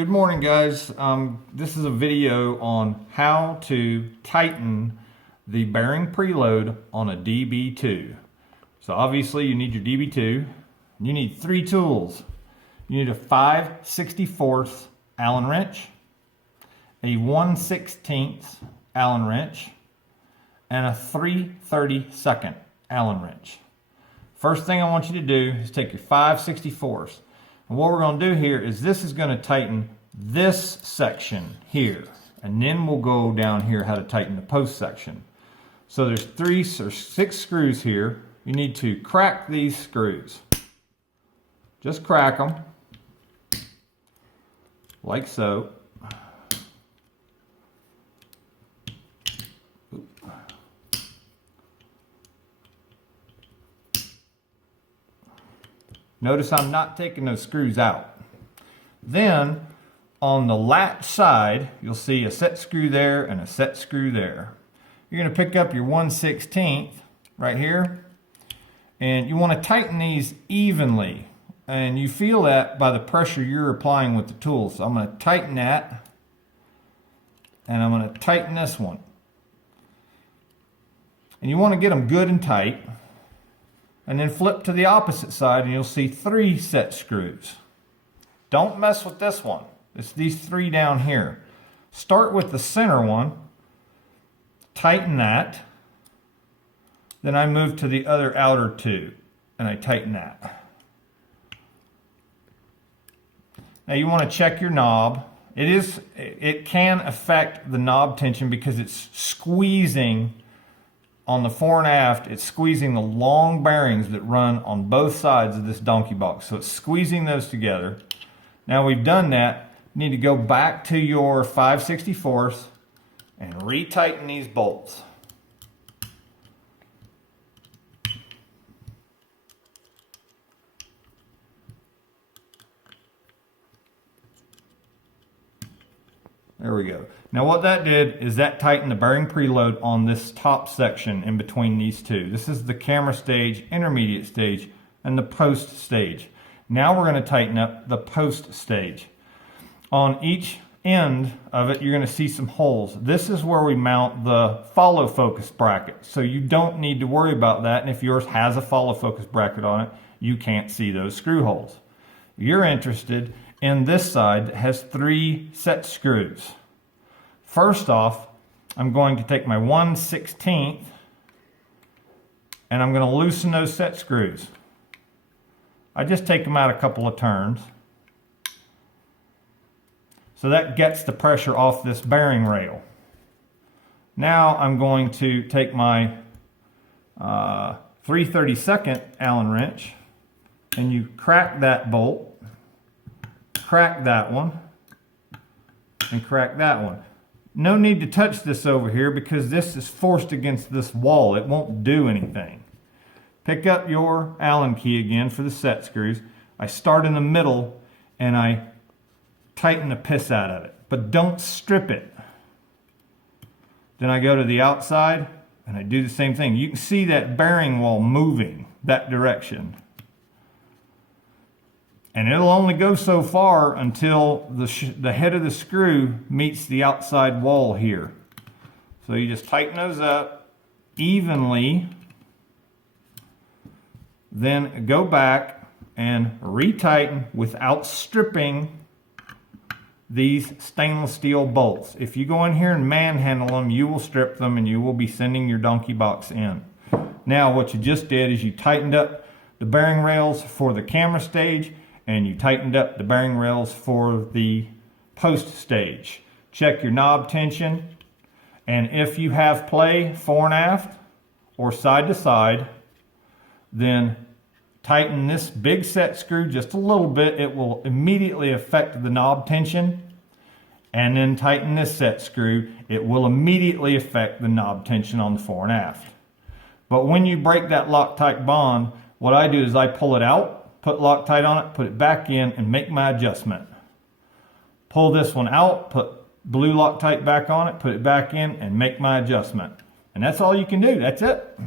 Good morning, guys. This is a video on how to tighten the bearing preload on a DB-2. So obviously you need your DB-2. You need three tools. You need a 5/64 Allen wrench, a 1/16 Allen wrench, and a 3/32 Allen wrench. First thing I want you to do is take your 5/64. And what we're going to do here is this is going to tighten this section here. And then we'll go down here how to tighten the post section. So there's 3 or 6 screws here. You need to crack these screws. Just crack them. Like so. Notice I'm not taking those screws out. Then on the latch side, you'll see a set screw there and a set screw there. You're going to pick up your 1/16 right here, and you want to tighten these evenly. And you feel that by the pressure you're applying with the tool. So I'm going to tighten that, and I'm going to tighten this one. And you want to get them good and tight. And then flip to the opposite side and you'll see 3 set screws. Don't mess with this one. It's these 3 down here. Start with the center one, tighten that, then I move to the other outer 2 and I tighten that. Now you want to check your knob. It can affect the knob tension because it's squeezing on the fore and aft. It's squeezing the long bearings that run on both sides of this donkey box. So it's squeezing those together. Now we've done that, you need to go back to your 5/64 and retighten these bolts. There we go. Now what that did is that tightened the bearing preload on this top section in between these 2. This is the camera stage, intermediate stage, and the post stage. Now we're going to tighten up the post stage. On each end of it, you're going to see some holes. This is where we mount the follow focus bracket. So you don't need to worry about that. And if yours has a follow focus bracket on it, you can't see those screw holes. You're interested in this side that has 3 set screws. First off, I'm going to take my 1/16 and I'm going to loosen those set screws. I just take them out a couple of turns. So that gets the pressure off this bearing rail. Now I'm going to take my 3/32 Allen wrench and you crack that bolt. Crack that one and crack that one. No need to touch this over here because this is forced against this wall. It won't do anything. Pick up your Allen key again for the set screws. I start in the middle and I tighten the piss out of it, but don't strip it. Then I go to the outside and I do the same thing. You can see that bearing wall moving that direction. And it'll only go so far until the head of the screw meets the outside wall here. So you just tighten those up evenly, then go back and retighten without stripping these stainless steel bolts. If you go in here and manhandle them, you will strip them and you will be sending your donkey box in. Now what you just did is you tightened up the bearing rails for the camera stage and you tightened up the bearing rails for the post stage. Check your knob tension, and if you have play fore and aft or side to side, then tighten this big set screw just a little bit. It will immediately affect the knob tension. And then tighten this set screw. It will immediately affect the knob tension on the fore and aft. But when you break that Loctite bond, what I do is I pull it out, put Loctite on it, put it back in, and make my adjustment. Pull this one out, put blue Loctite back on it, put it back in, and make my adjustment. And that's all you can do. That's it.